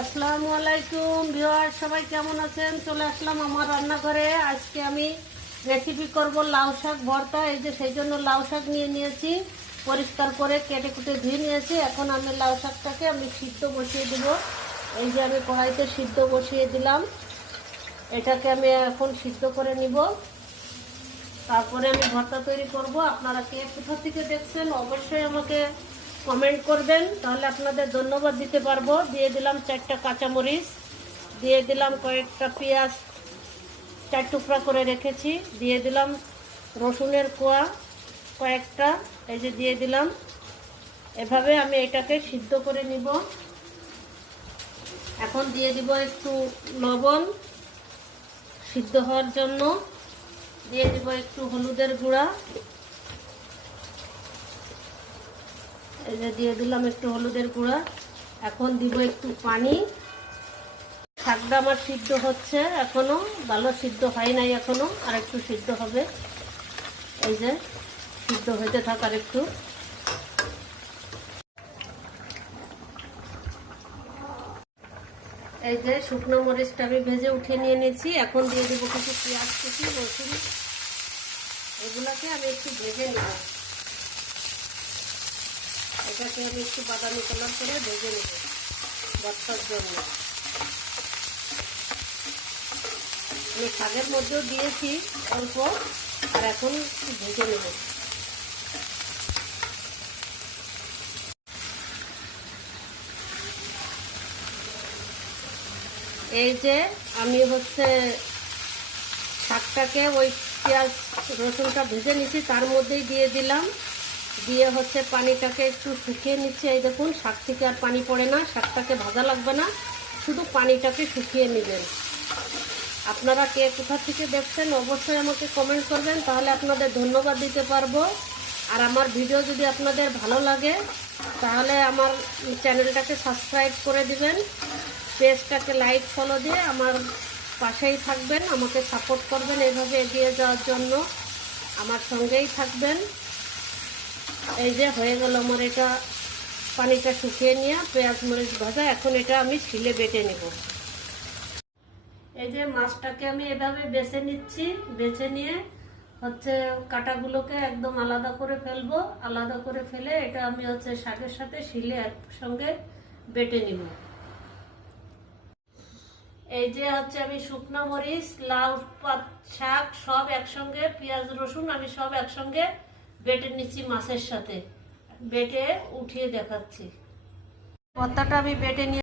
আসসালামু আলাইকুম ভিউয়ার, সবাই কেমন আছেন? চলে আসলাম আমার রান্নাঘরে। আজকে আমি রেসিপি করব লাউ শাক ভর্তা। এই যে সেই জন্য লাউ শাক নিয়ে নিয়েছি, পরিষ্কার করে কেটে কুটে ধুয়ে নিয়েছি। এখন আমি লাউ শাকটাকে সিদ্ধ বসিয়ে দেব। এই যে আমি কড়াইতে সিদ্ধ বসিয়ে দিলাম, এটাকে আমি এখন সিদ্ধ করে নিব, তারপরে আমি ভর্তা তৈরি করব। আপনারা কে কোথা থেকে দেখছেন অবশ্যই আমাকে কমেন্ট করবেন, তাহলে আপনাদের ধন্যবাদ দিতে পারবো। দিয়ে দিলাম 4টা কাঁচামরিচ, দিয়ে দিলাম কয়েকটা পেঁয়াজ 4 টুকরা করে রেখেছি, দিয়ে দিলাম রসুনের কোয়া কয়েকটা, এই যে দিয়ে দিলাম। এভাবে আমি এটাকে সিদ্ধ করে নিব। এখন দিয়ে দিব একটু লবণ সিদ্ধ হওয়ার জন্য, দিয়ে দিব একটু হলুদের গুঁড়া, এই যে দিয়ে দিলাম একটু হলুদের গুঁড়া। এখন দিব একটু পানি। শাকটা আমার সিদ্ধ হচ্ছে, এখনো ভালো সিদ্ধ হয় নাই, এখনো আর একটু সিদ্ধ হবে। এই যে সিদ্ধ হইতে থাকার একটু। এই যে শুকনো মরিচটা আমি ভেজে উঠিয়ে নিয়ে নিয়েছি। এখন দিয়ে দেবো কিছু পেঁয়াজ কুচি, রসুন, এগুলাকে আমি একটু ভেজে নেব। এটাকে আমি একটু বাদামি কালার করে ভেজে নেব ভর্তার জন্য। আমি শাকের মধ্যেও দিয়েছি অল্প, আর এখন একটু ভেজে নেব। এই যে আমি শাকটাকে ওই পেঁয়াজ রসুনটা ভেজে নিচ্ছি, তার মধ্যেই দিয়ে দিলাম। দিয়ে পানিটাকে একটু শুকিয়ে নিচ্ছে। এই দেখুন, শাক থেকে আর পানি পড়ে না, শাকটাকে ভাজা লাগবে না, শুধু পানিটাকে শুকিয়ে নেবেন। আপনারা কে কোথা থেকে দেখছেন অবশ্যই আমাকে কমেন্ট করবেন, তাহলে আপনাদের ধন্যবাদ দিতে পারবো। আর আমার ভিডিও যদি আপনাদের ভালো লাগে তাহলে আমার চ্যানেলটাকে সাবস্ক্রাইব করে দিবেন, পেজটাকে লাইক ফলো দিয়ে আমার পাশেই থাকবেন, আমাকে সাপোর্ট করবেন এইভাবে এগিয়ে যাওয়ার জন্য, আমার সঙ্গেই থাকবেন। এই যে হয়ে গেল আমার এটা পানিটা শুকিয়ে নিয়ে পেঁয়াজ মরিচ ভাজা। এখন এটা আমি শিলে বেটে নেব। এই যে মাছটাকে আমি এভাবে বেছে নিচ্ছি, বেছে নিয়ে কাঁটাগুলোকে একদম আলাদা করে ফেলবো। আলাদা করে ফেলে এটা আমি শাকের সাথে শিলে একসঙ্গে বেটে নিব। এই যে আমি শুকনো মরিচ, লাউ শাক সব একসঙ্গে, পেঁয়াজ রসুন আমি সব একসঙ্গে বেটে নিচ্ছি, মাছের সাথে বেটে উঠিয়ে দেখাচ্ছি। ভর্তাটা আমি বেটে নিয়ে